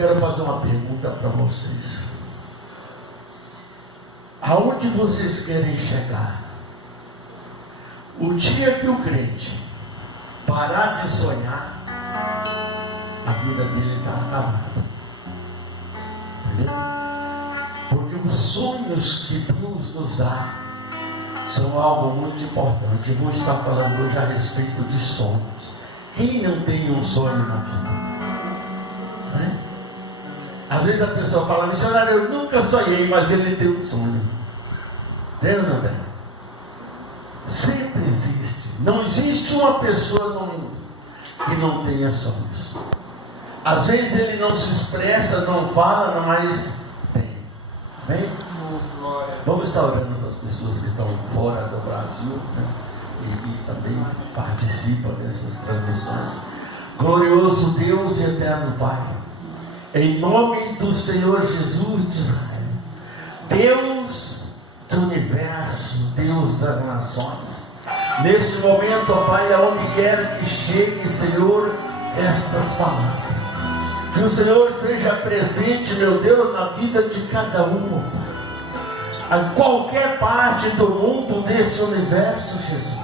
quero fazer uma pergunta para vocês. Aonde vocês querem chegar? O dia que o crente parar de sonhar, a vida dele está acabada. Entendeu? Porque os sonhos que Deus nos dá são algo muito importante. Eu vou estar falando hoje a respeito de sonhos. Quem não tem um sonho na vida? Né? Às vezes a pessoa fala: missionário, eu nunca sonhei, mas ele tem um sonho. Tem ou não tem? Sempre existe. Não existe uma pessoa no mundo que não tenha sonhos. Às vezes ele não se expressa, não fala, mas tem. Bem? Vamos estar orando para as pessoas que estão fora do Brasil, né? E também participam dessas transmissões. Glorioso Deus e eterno Pai, em nome do Senhor Jesus de Israel, Deus do universo, Deus das nações, neste momento, ó Pai, aonde quer que chegue, Senhor, estas palavras, que o Senhor esteja presente, meu Deus, na vida de cada um, a qualquer parte do mundo, desse universo, Jesus.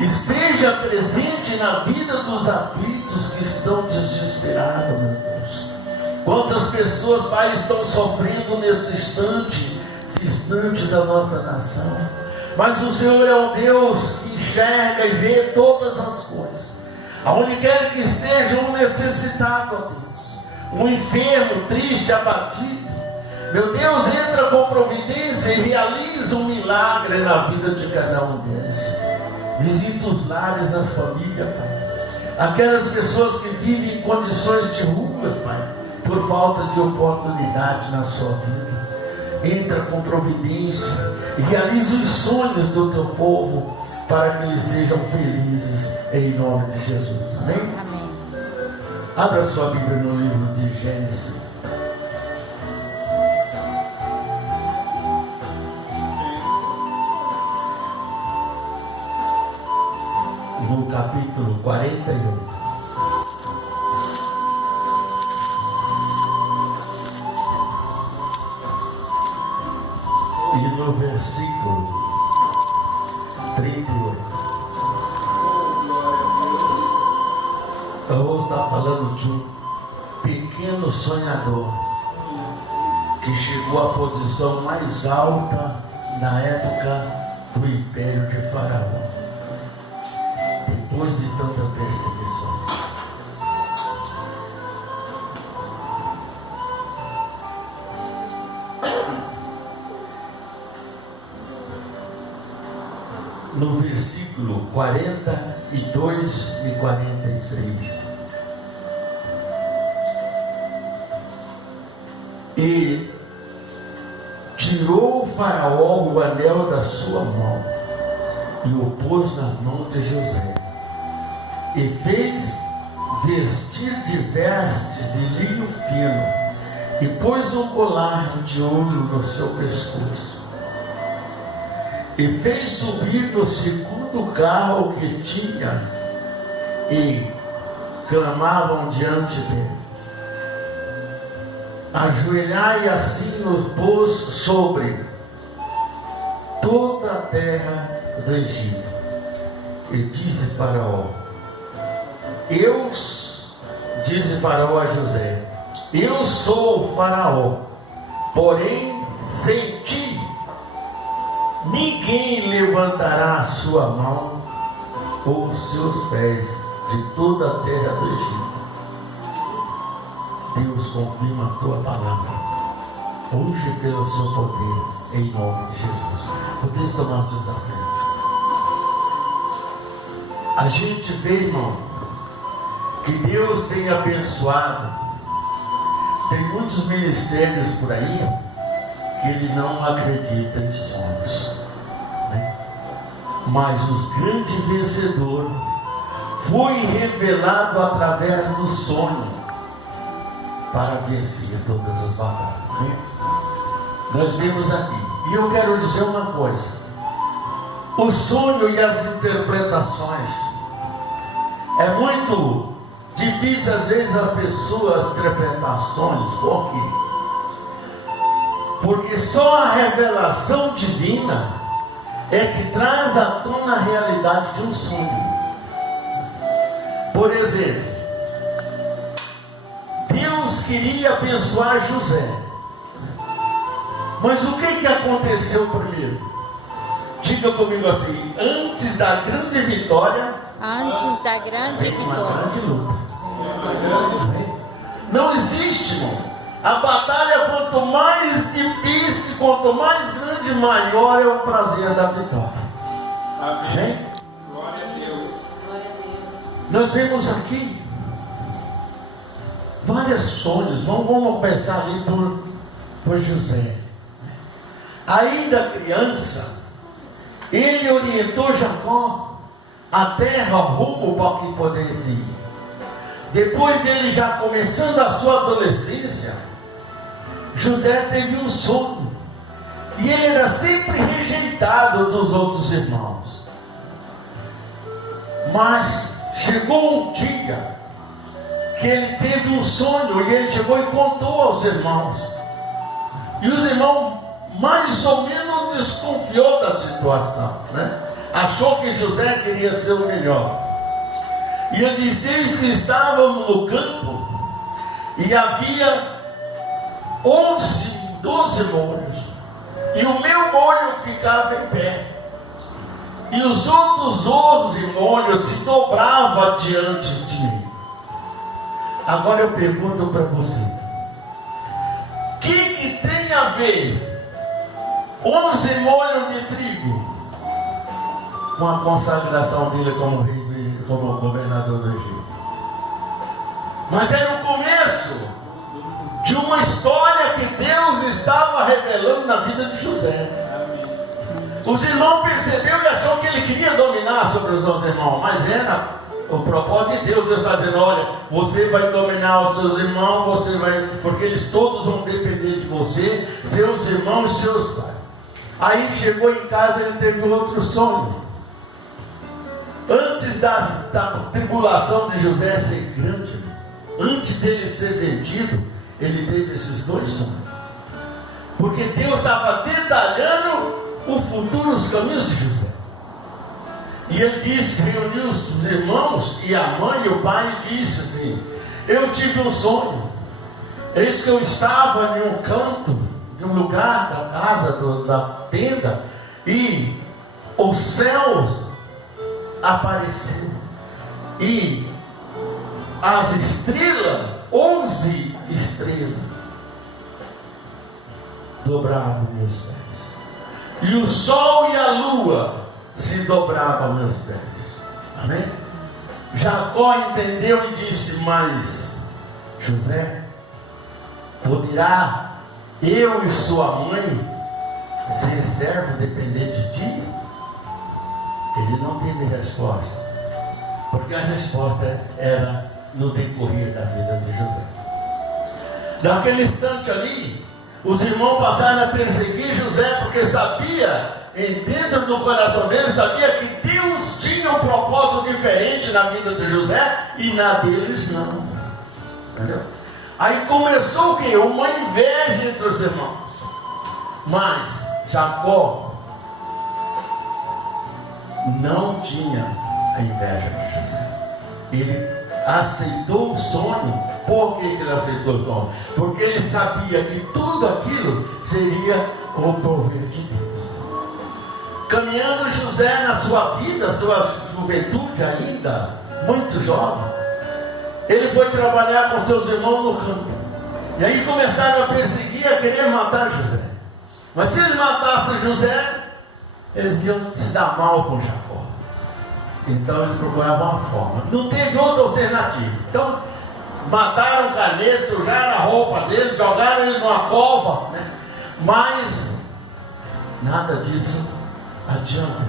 Esteja presente na vida dos aflitos que estão desesperados, meu Deus. Quantas pessoas, Pai, estão sofrendo nesse instante, distante da nossa nação. Mas o Senhor é um Deus que enxerga e vê todas as coisas. Aonde quer que esteja um necessitado, ó Deus, um enfermo, triste, abatido, meu Deus, entra com providência e realiza um milagre na vida de cada um deles. Visita os lares das famílias, Pai. Aquelas pessoas que vivem em condições de ruas, Pai, por falta de oportunidade na sua vida. Entra com providência e realiza os sonhos do teu povo para que eles sejam felizes em nome de Jesus. Amém? Amém. Abra sua Bíblia no livro de Gênesis. No capítulo 41. E no versículo 38. Eu vou estar falando de um pequeno sonhador que chegou à posição mais alta na época do Império de Faraó. Depois de tantas perseguições. No versículo 42 e 43. E tirou o Faraó o anel da sua mão e o pôs na mão de José. E fez vestir de vestes de linho fino, e pôs um colar de ouro no seu pescoço. E fez subir no segundo carro que tinha, e clamavam diante dele. Ajoelhai, assim os pôs sobre toda a terra do Egito. E disse Faraó, disse Faraó a José, eu sou o Faraó, porém sem ti ninguém levantará a sua mão ou os seus pés de toda a terra do Egito. Deus confirma a tua palavra hoje pelo seu poder, em nome de Jesus. Podeis tomar os seus assentos. A gente vê, irmão, que Deus tem abençoado. Tem muitos ministérios por aí que ele não acredita em sonhos, né? Mas os grandes vencedores foi revelado através do sonho para vencer todas as batalhas, né? Nós vemos aqui, e eu quero dizer uma coisa: o sonho e as interpretações é muito difícil às vezes a pessoa interpretações, porque só a revelação divina é que traz à tona a realidade de um sonho. Por exemplo, Deus queria abençoar José, mas o que aconteceu primeiro? Diga comigo assim: antes da grande vitória, vem uma grande luta. Não existe, irmão. A batalha, quanto mais difícil, quanto mais grande, maior é o prazer da vitória. Amém? Glória a Deus. Nós vemos aqui vários sonhos. Vamos pensar ali por José. Ainda criança, ele orientou Jacó a terra rumo para que pudesse ir. Depois dele já começando a sua adolescência, José teve um sonho, e ele era sempre rejeitado dos outros irmãos. Mas chegou um dia que ele teve um sonho, e ele chegou e contou aos irmãos, e os irmãos mais ou menos desconfiou da situação, né? Achou que José queria ser o melhor. E ele disse: eis que estávamos no campo, e havia 12 molhos, e o meu molho ficava em pé, e os outros 11 molhos se dobravam diante de mim. Agora eu pergunto para você: o que tem a ver 11 molhos de trigo com a consagração dele como rei, como governador do Egito? Mas era o começo de uma história que Deus estava revelando na vida de José. Os irmãos perceberam e achou que ele queria dominar sobre os outros irmãos, mas era o propósito de Deus. Deus está dizendo: olha, você vai dominar os seus irmãos, você vai, porque eles todos vão depender de você, seus irmãos e seus pais. Aí chegou em casa, ele teve outro sonho. Antes da tribulação de José ser grande, antes dele ser vendido, ele teve esses dois sonhos, porque Deus estava detalhando o futuro, os caminhos de José. E ele disse, reuniu os irmãos e a mãe e o pai, e disse assim: eu tive um sonho, eis que eu estava em um canto de um lugar da casa, da tenda, e os céus apareceram, e as estrelas, 11 estrelas, dobravam meus pés, e o sol e a lua se dobravam a meus pés. Amém? Jacó entendeu e disse: mas José, poderá eu e sua mãe ser servo dependente de ti? Ele não teve resposta, porque a resposta era no decorrer da vida de José. Naquele instante ali, os irmãos passaram a perseguir José, porque sabia, dentro do coração deles, sabia que Deus tinha um propósito diferente na vida de José e na deles não. Entendeu? Aí começou o quê? Uma inveja entre os irmãos. Mas Jacó não tinha a inveja de José. Ele aceitou o sonho. Por que ele aceitou o sonho? Porque ele sabia que tudo aquilo seria o prover de Deus. Caminhando José na sua vida, sua juventude ainda, muito jovem, ele foi trabalhar com seus irmãos no campo. E aí começaram a perseguir, a querer matar José. Mas se eles matassem José, eles iam se dar mal com Jacó. Então eles procuravam uma forma. Não teve outra alternativa. Então mataram o carneiro, sujaram a roupa dele, jogaram ele numa cova, né? Mas nada disso adianta.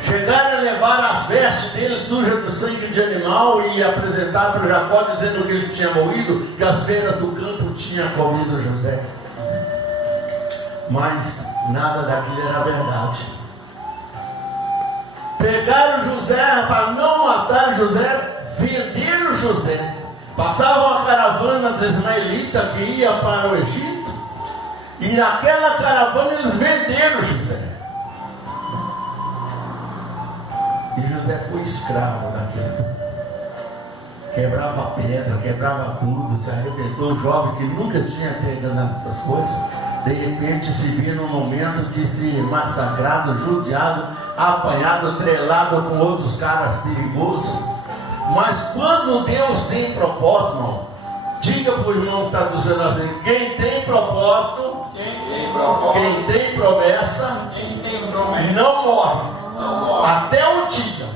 Chegaram a levar as vestes dele sujas do sangue de animal e apresentar para Jacó, dizendo que ele tinha morrido, que as feras do campo tinham comido José. Mas nada daquilo era verdade. Pegaram José para não matar José, venderam José. Passava uma caravana dos ismaelitas que ia para o Egito, e naquela caravana eles venderam José. E José foi escravo daquilo. Quebrava pedra, quebrava tudo, se arrebentou. O jovem que nunca tinha pegado essas coisas, de repente se via num momento de ser massacrado, judiado, apanhado, trelado com outros caras perigosos. Mas quando Deus tem propósito, irmão, diga para o irmão que está dizendo assim: quem tem propósito, quem tem promessa, não morre, até o dia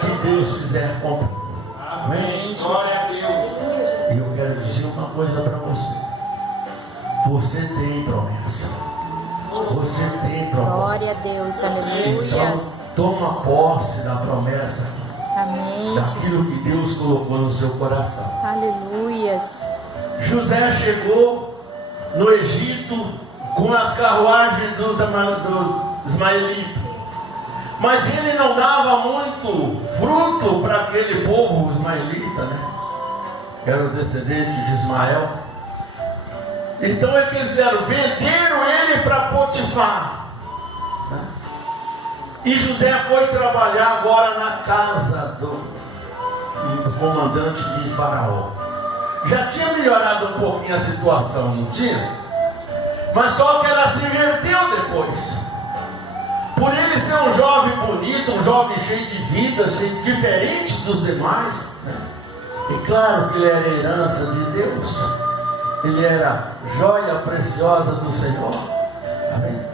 que Deus quiser cumprir. Amém? Glória a Deus. E eu quero dizer uma coisa para você: você tem promessa. Você tem promessa. Glória a Deus, aleluia. Então, toma posse da promessa. Amém. Daquilo que Deus colocou no seu coração. Aleluias. José chegou no Egito com as carruagens dos ismaelitas, mas ele não dava muito fruto para aquele povo ismaelita, né? Era o descendente de Ismael. Então é que eles fizeram, venderam ele para Potifar, né? E José foi trabalhar agora na casa do comandante de Faraó. Já tinha melhorado um pouquinho a situação, não tinha? Mas só que ela se inverteu depois. Por ele ser um jovem bonito, um jovem cheio de vida, diferente dos demais, né? E claro que ele era herança de Deus. Ele era joia preciosa do Senhor. Amém?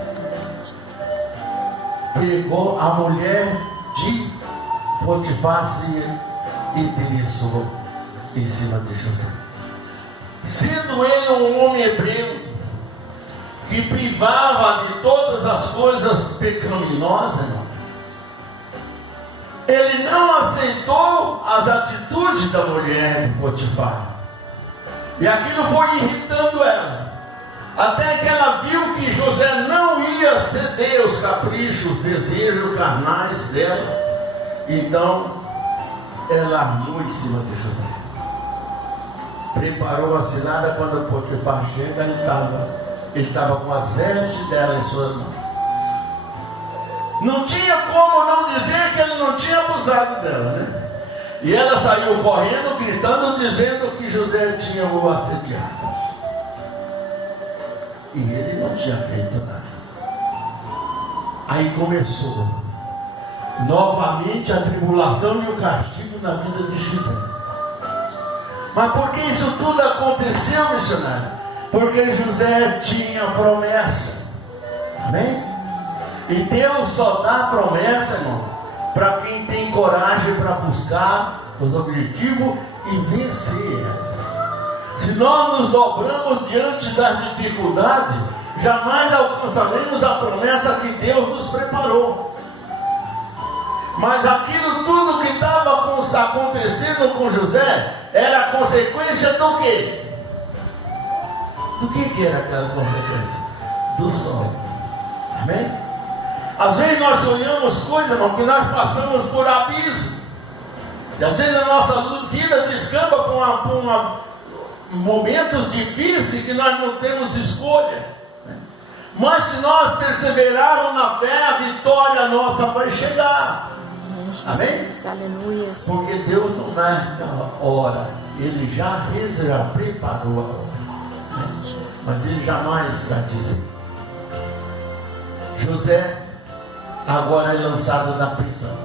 Pegou a mulher de Potifar e interessou em cima de José. Sendo ele um homem hebreu que privava de todas as coisas pecaminosas, irmão, ele não aceitou as atitudes da mulher de Potifar. E aquilo foi irritando ela. Até que ela viu que José não ia ceder aos caprichos, os desejos carnais dela. Então, ela armou em cima de José. Preparou a cilada. Quando Potifar chega, ele estava com as vestes dela em suas mãos. Não tinha como não dizer que ele não tinha abusado dela, né? E ela saiu correndo, gritando, dizendo que José tinha o assediado. E ele não tinha feito nada. Aí começou novamente a tribulação e o castigo na vida de José. Mas por que isso tudo aconteceu, missionário? Porque José tinha promessa. Amém? E Deus só dá promessa, irmão, para quem tem coragem para buscar os objetivos e vencer elas. Se nós nos dobramos diante das dificuldades, jamais alcançaremos a promessa que Deus nos preparou. Mas aquilo tudo que estava acontecendo com José era consequência do quê? Do que eram aquelas consequências? Do sonho. Amém? Às vezes nós sonhamos coisas, irmão, que nós passamos por abismo. E às vezes a nossa vida descamba para momentos difíceis que nós não temos escolha. Mas se nós perseverarmos na fé, a vitória nossa vai chegar. Amém? Aleluia. Porque Deus não marca a hora, Ele já preparou a hora. Mas Ele jamais vai dizer. José agora é lançado na prisão,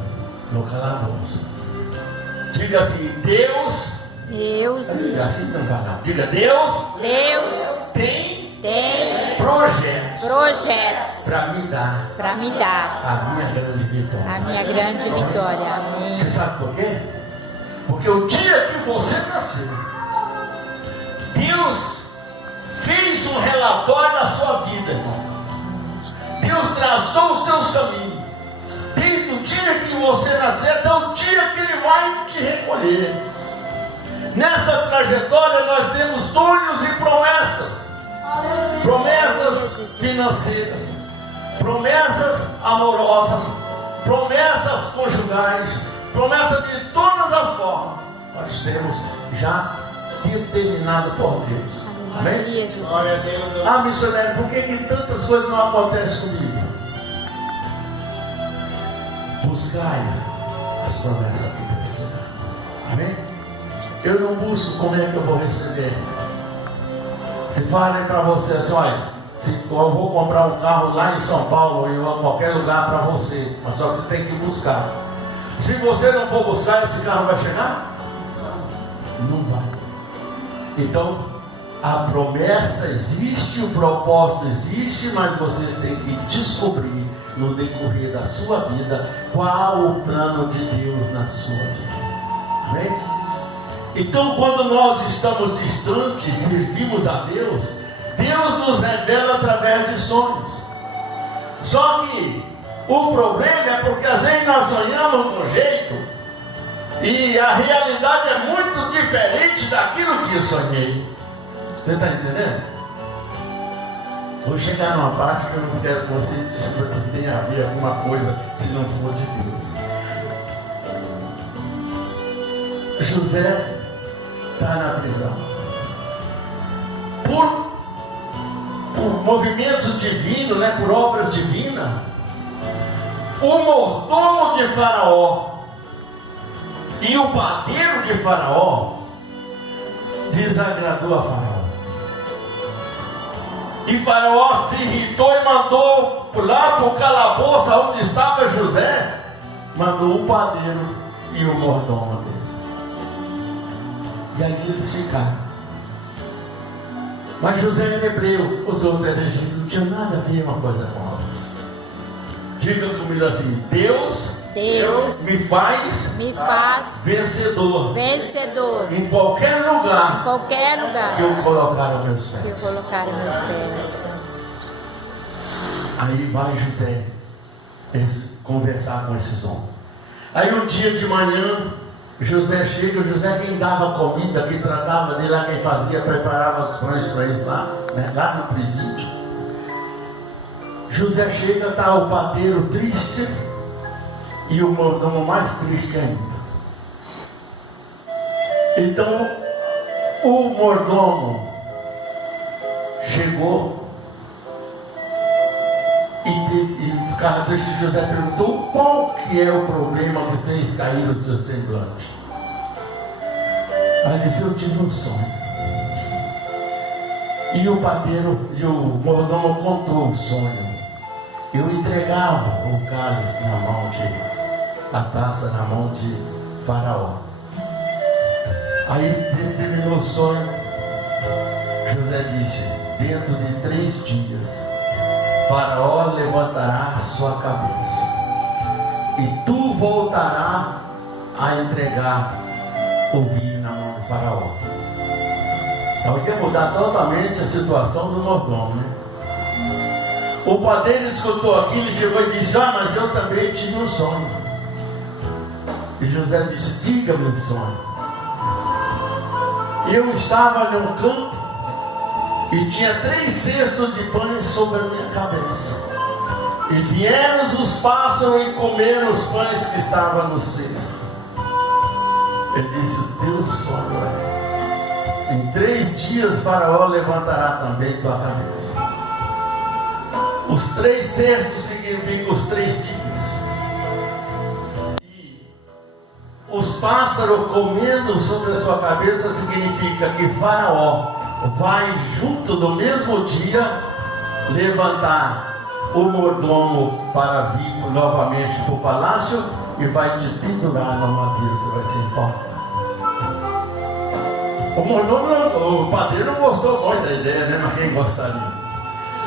no calabouço. Diga assim: Deus. Diga assim, não vai não. Diga: Deus tem projetos para me dar a minha grande vitória. Amém. Você sabe por quê? Porque o dia que você nasceu, Deus fez um relatório da sua vida, irmão. Deus traçou os seus caminhos. Desde o dia que você nascer até o dia que Ele vai te recolher. Nessa trajetória nós temos sonhos e promessas. Promessas financeiras, promessas amorosas, promessas conjugais, promessas de todas as formas. nós temos já determinado por Deus. Amém? Aleluia, Jesus. Ah, missionário, por que tantas coisas não acontecem comigo? Buscai as promessas que Deus te dá. Amém? Eu não busco como é que eu vou receber. Se falem para você assim, olha, se eu vou comprar um carro lá em São Paulo ou em qualquer lugar para você, mas só você tem que buscar. Se você não for buscar, esse carro vai chegar? Não vai. Então, a promessa existe, o propósito existe, mas você tem que descobrir no decorrer da sua vida qual o plano de Deus na sua vida. Amém? Então, quando nós estamos distantes, servimos a Deus, Deus nos revela através de sonhos. Só que o problema é porque às vezes nós sonhamos de um jeito e a realidade é muito diferente daquilo que eu sonhei. Você está entendendo? Vou chegar numa parte que eu não quero que você descubra se tem a ver alguma coisa, se não for de Deus. José está na prisão. Por movimentos divinos, né, por obras divinas, o mordomo de Faraó e o padeiro de Faraó desagradou a Faraó. E Faraó se irritou e mandou lá para o calabouço onde estava José, mandou o padeiro e o mordomo dele. E ali eles ficaram. Mas José era hebreu, os outros eram egípcios, não tinha nada a ver uma coisa com a outra. Diga comigo assim: Deus me faz vencedor em qualquer lugar que eu colocar os meus pés. Aí vai José conversar com esses homens. Aí um dia de manhã José chega, José quem dava comida, quem tratava dele lá, quem fazia, preparava os pães para eles lá, né, lá no presídio. José chega, está o padeiro triste e o mordomo mais triste ainda. Então o mordomo chegou e ficava triste. José perguntou: qual que é o problema que vocês caíram no seu semblante? Aí disse: eu tive um sonho. E o padeiro e o mordomo contou o sonho. Eu entregava o cálice na mão a taça na mão de Faraó. Aí terminou o sonho. José disse: dentro de 3 dias Faraó levantará sua cabeça e tu voltarás a entregar o vinho na mão de Faraó. Então ia mudar totalmente a situação do mordomo, né? O padeiro escutou aquilo e chegou e disse: ah, mas eu também tive um sonho. E José disse: diga-me o sonho. Eu estava num campo e tinha 3 cestos de pães sobre a minha cabeça. E vieram os pássaros e comeram os pães que estavam no cesto. Ele disse: o teu sonho é: em 3 dias Faraó levantará também tua cabeça. Os 3 cestos significam os 3 dias. E os pássaros comendo sobre a sua cabeça significa que Faraó vai junto do mesmo dia levantar o mordomo para vir novamente para o palácio e vai te pendurar no madeiro, você vai ser enforcado. O mordomo, o padeiro não gostou muito da ideia, né? Mas quem gostaria?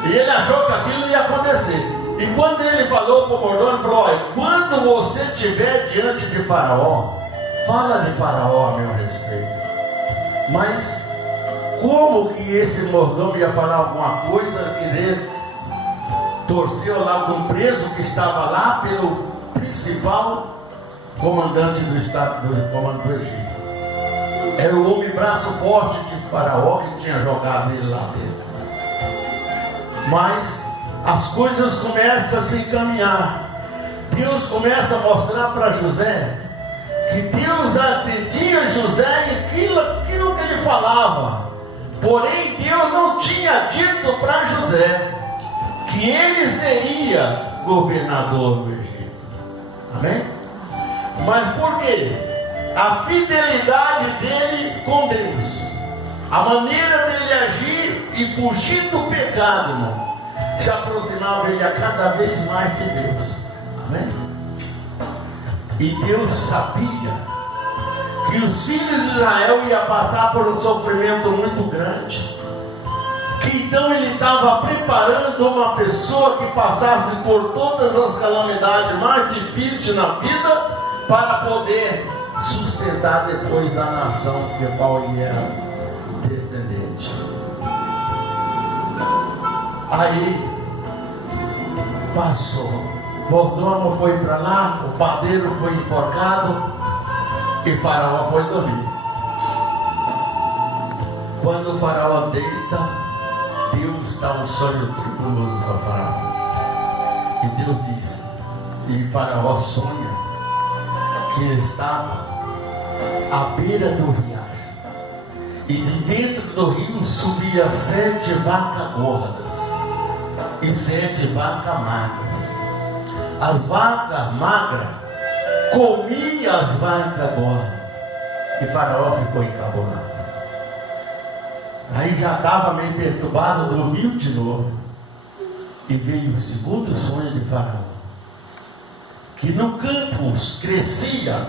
E ele achou que aquilo ia acontecer. E quando ele falou para o mordomo, ele falou: olha, quando você estiver diante de Faraó, fala de Faraó a meu respeito. Mas como que esse mordomo ia falar alguma coisa, querer torcer ao lado de um preso que estava lá pelo principal comandante do estado, do comando do Egito? Era o homem braço forte de Faraó que tinha jogado ele lá dentro. Mas as coisas começam a se encaminhar. Deus começa a mostrar para José que Deus atendia José em aquilo que ele falava. Porém, Deus não tinha dito para José que ele seria governador do Egito. Amém? Mas por quê? A fidelidade dele com Deus, a maneira dele agir e fugir do pecado, irmão, se aproximava ele a cada vez mais de Deus. Amém? E Deus sabia que os filhos de Israel iam passar por um sofrimento muito grande, que então ele estava preparando uma pessoa que passasse por todas as calamidades mais difíceis na vida, para poder sustentar depois a nação que a qual ele era descendente. Aí passou, o mordomo foi para lá, o padeiro foi enforcado e Faraó foi dormir. Quando o Faraó deita, Deus dá um sonho tribuloso para Faraó. E Deus diz, e Faraó sonha que ele estava à beira do riacho, e de dentro do rio subia 7 vacas gordas e 7 vacas magras. As vacas magras comiam as vacas gordas, e Faraó ficou encabulado. Aí já estava meio perturbado, dormiu de novo, e veio o segundo sonho de Faraó, que no campo crescia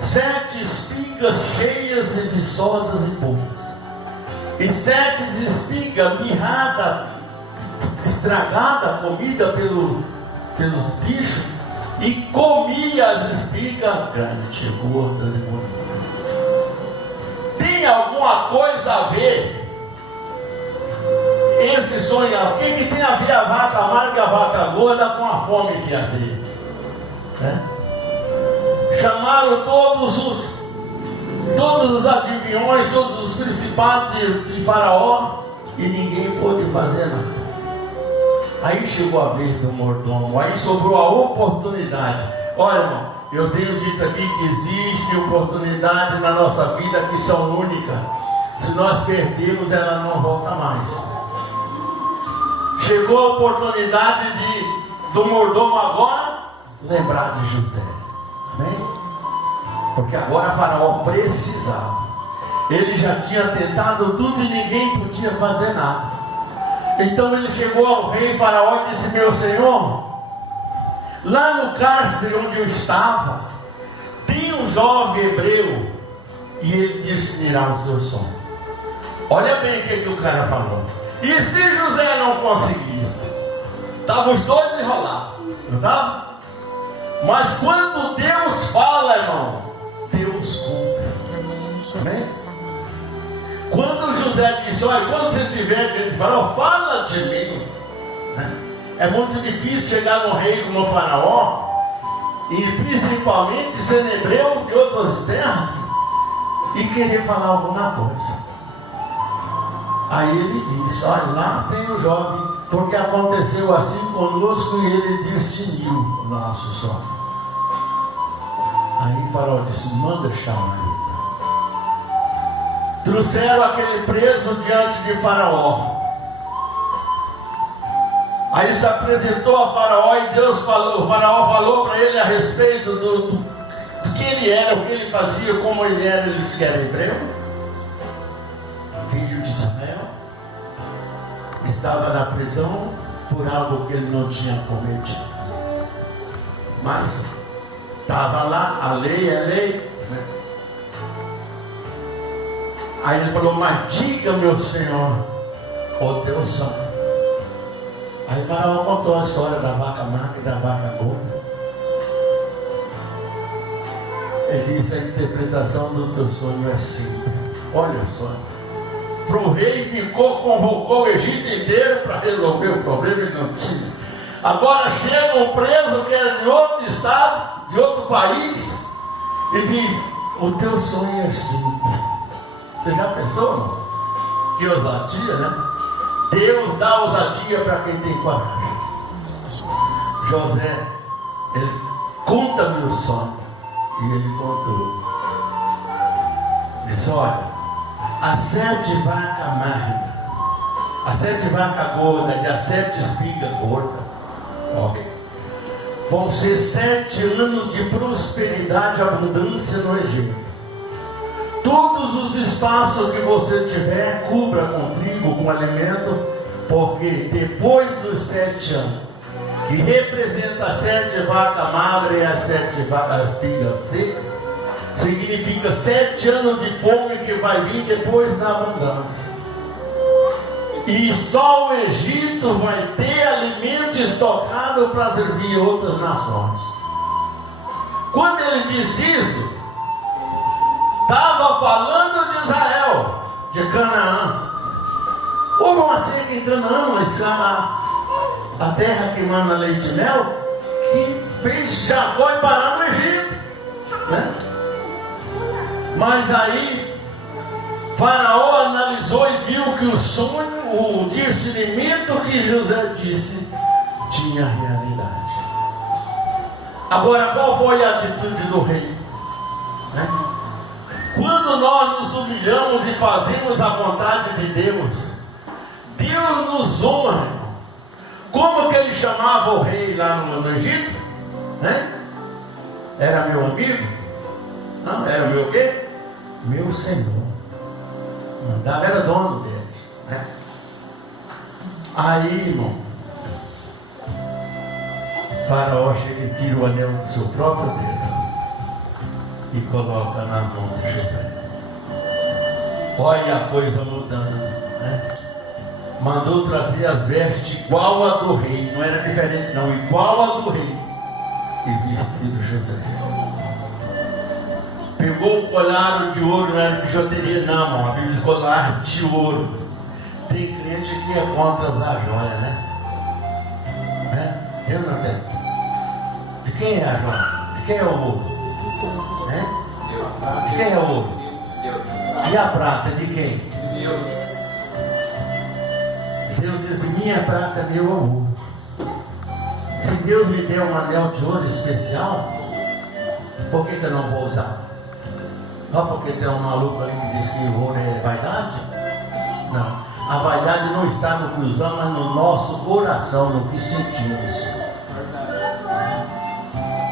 7 espigas cheias e viçosas e boas, e 7 espigas mirradas, estragadas, comida pelos bichos, e comia as espigas grandes, gordas e bonitas. Tem alguma coisa a ver esse sonho? O que tem a ver a vaca amarga e a vaca gorda com a fome que havia? Chamaram todos os adivinhões, todos os principados de Faraó, e ninguém pôde fazer nada. Aí chegou a vez do mordomo, aí sobrou a oportunidade. Olha, irmão, eu tenho dito aqui que existe oportunidade na nossa vida que são únicas. Se nós perdermos, ela não volta mais. Chegou a oportunidade do mordomo agora lembrar de José. Amém? Porque agora Faraó precisava. Ele já tinha tentado tudo e ninguém podia fazer nada. Então ele chegou ao rei Faraó e disse: meu senhor, lá no cárcere onde eu estava, tem um jovem hebreu, e ele disse-me-irá o seu sonho. Olha bem o que o cara falou. E se José não conseguisse? Estavam os dois enrolados, não estava? Mas quando Deus fala, irmão, Deus cumpre. Amém? Quando José disse: olha, quando você tiver que Faraó, fala de mim. É muito difícil chegar num rei como o Faraó, e principalmente sendo hebreu de outras terras, e querer falar alguma coisa. Aí ele disse: olha, lá tem o jovem, porque aconteceu assim conosco, e ele discerniu o nosso sonho. Aí Faraó disse: manda chamar ele. Trouxeram aquele preso diante de Faraó. Aí se apresentou a Faraó, e Deus falou, o Faraó falou para ele a respeito do que ele era, o que ele fazia, como ele era. Ele disse que era hebreu, filho de Israel, estava na prisão por algo que ele não tinha cometido, mas estava lá, a lei é lei, né? Aí ele falou: mas diga, meu senhor, o teu sonho. Aí Faraó contou a história da vaca magra e da vaca gorda. Ele disse: a interpretação do teu sonho é simples. Olha o sonho. Para o rei convocou o Egito inteiro para resolver o problema, e não tinha. Agora chega um preso que é de outro estado, de outro país, e diz: o teu sonho é simples. Você já pensou, irmão? Que ousadia, né? Deus dá ousadia para quem tem coragem. José, ele conta-me o sonho. E ele contou. Disse: olha, as 7 vacas magras, as 7 vacas gordas e as 7 espigas gordas, vão ser 7 anos de prosperidade e abundância no Egito. Todos os espaços que você tiver, cubra com trigo, com alimento, porque depois dos 7 anos, que representa as 7 vacas magras e as 7 espigas secas, significa 7 anos de fome que vai vir depois da abundância. E só o Egito vai ter alimento estocado para servir outras nações. Quando ele disse isso, estava falando de Israel, de Canaã. Houve uma seca em Canaã, mas a terra que manda leite e mel, que fez Jacó ir parar no Egito, né? Mas aí Faraó analisou e viu que o sonho, o discernimento que José disse, tinha realidade. Agora, qual foi a atitude do rei? Né? Quando nós nos humilhamos e fazemos a vontade de Deus, Deus nos honra. Como que ele chamava o rei lá no Egito? Né? Era meu amigo? Não, era meu o quê? Meu Senhor. Mandava, era dono deles, né? Aí, irmão, Faraó chega e tira o anel do seu próprio dedo e coloca na mão de José. Olha a coisa mudando, né? Mandou trazer as vestes igual a do rei, não era diferente não, igual a do rei, e vestido José. Pegou o colar de ouro, não era bijuteria não, irmão. A Bíblia diz colar de ouro. Tem crente que é contra usar joia, né? Eu não tenho. De quem é a joia? De quem é o ouro? Né? De quem é o ouro? E a prata de quem? Deus diz: minha prata, meu ouro. Se Deus me deu um anel de ouro especial, por que eu não vou usar? Só porque tem um maluco ali que diz que o ouro é vaidade? Não. A vaidade não está no que usamos, mas no nosso coração, no que sentimos.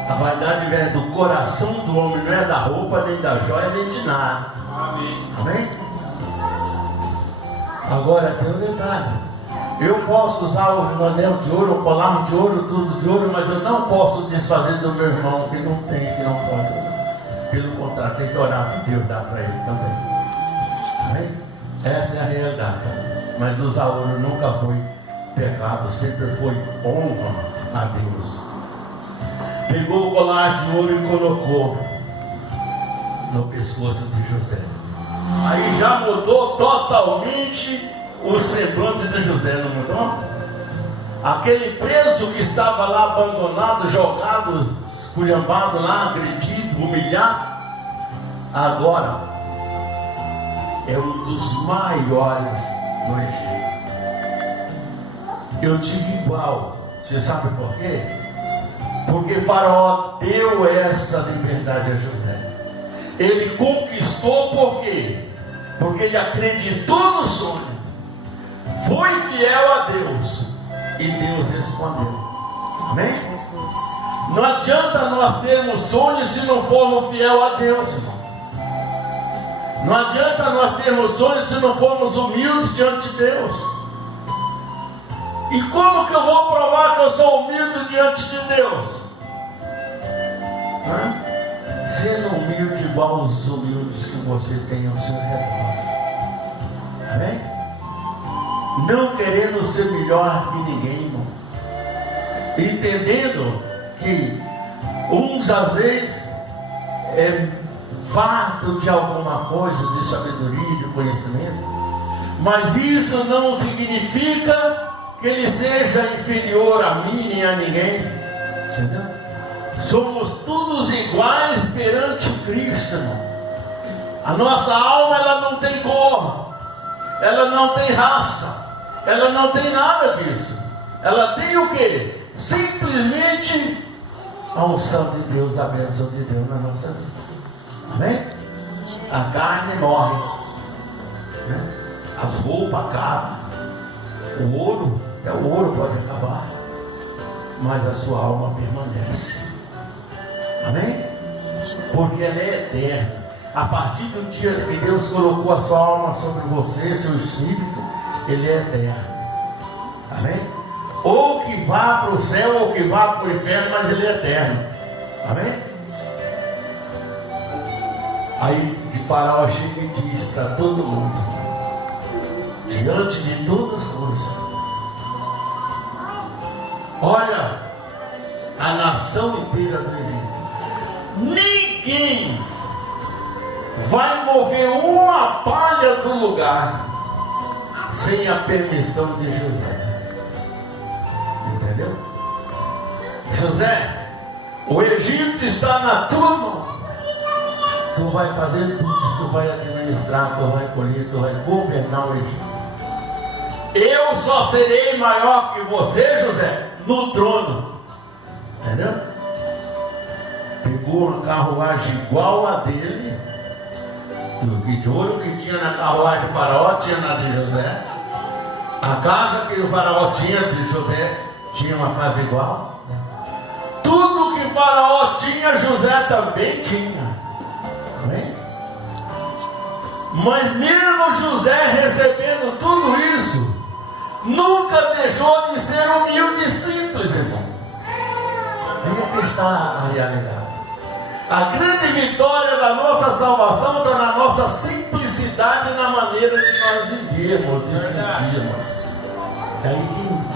A vaidade vem do coração do homem, não é da roupa, nem da joia, nem de nada. Amém? Agora tem um detalhe. Eu posso usar o anel de ouro, o colar de ouro, tudo de ouro, mas eu não posso desfazer do meu irmão que não tem, que não pode usar. Pelo contrário, tem que orar para Deus dar para ele também. Amém? Essa é a realidade. Mas usar ouro nunca foi pecado, sempre foi honra a Deus. Pegou o colar de ouro e colocou no pescoço de José. Aí já mudou totalmente o semblante de José, não mudou? Aquele preso que estava lá abandonado, jogado, esculhambado lá, agredido, humilhado, agora é um dos maiores no Egito. Eu digo igual, você sabe por quê? Porque Faraó deu essa liberdade a José. Ele conquistou por quê? Porque ele acreditou no sonho, foi fiel a Deus e Deus respondeu. Amém? Não adianta nós termos sonhos se não formos fiel a Deus, irmão. Não adianta nós termos sonhos se não formos humildes diante de Deus. E como que eu vou provar que eu sou humilde diante de Deus? Sendo humilde igual aos humildes que você tem ao seu redor. Amém? Não querendo ser melhor que ninguém, irmão. Entendendo que uns às vezes é farto de alguma coisa, de sabedoria, de conhecimento, mas isso não significa que ele seja inferior a mim nem a ninguém. Entendeu? Somos todos iguais perante Cristo, irmão. A nossa alma, ela não tem cor, ela não tem raça, ela não tem nada disso. Ela tem o quê? Simplesmente a unção de Deus, a bênção de Deus na nossa vida. Amém? A carne morre, né? As roupas acabam, o ouro pode acabar, mas a sua alma permanece. Amém? Porque ela é eterna. A partir do dia que Deus colocou a sua alma sobre você, seu espírito, ele é eterno. Amém? Ou que vá para o céu, ou que vá para o inferno, mas ele é eterno. Amém? Aí de Faraó chega e diz para todo mundo, diante de todas as coisas: olha, a nação inteira do Egito, ninguém vai mover uma palha do lugar sem a permissão de José. Entendeu? José, o Egito está na tua mão. Tu vai fazer tudo, tu vai administrar, tu vai colher, tu vai governar o Egito. Eu só serei maior que você, José, no trono. Entendeu? Pegou uma carruagem igual a dele, de ouro que tinha na carruagem de Faraó, tinha na de José. A casa que o Faraó tinha de José, tinha uma casa igual. Tudo que Faraó tinha, José também tinha. Amém? Mas mesmo José recebendo tudo isso, nunca deixou de ser humilde e simples, irmão. Aí é que está a realidade. A grande vitória da nossa salvação está na nossa simplicidade, na maneira que nós vivemos e sentimos. É aí que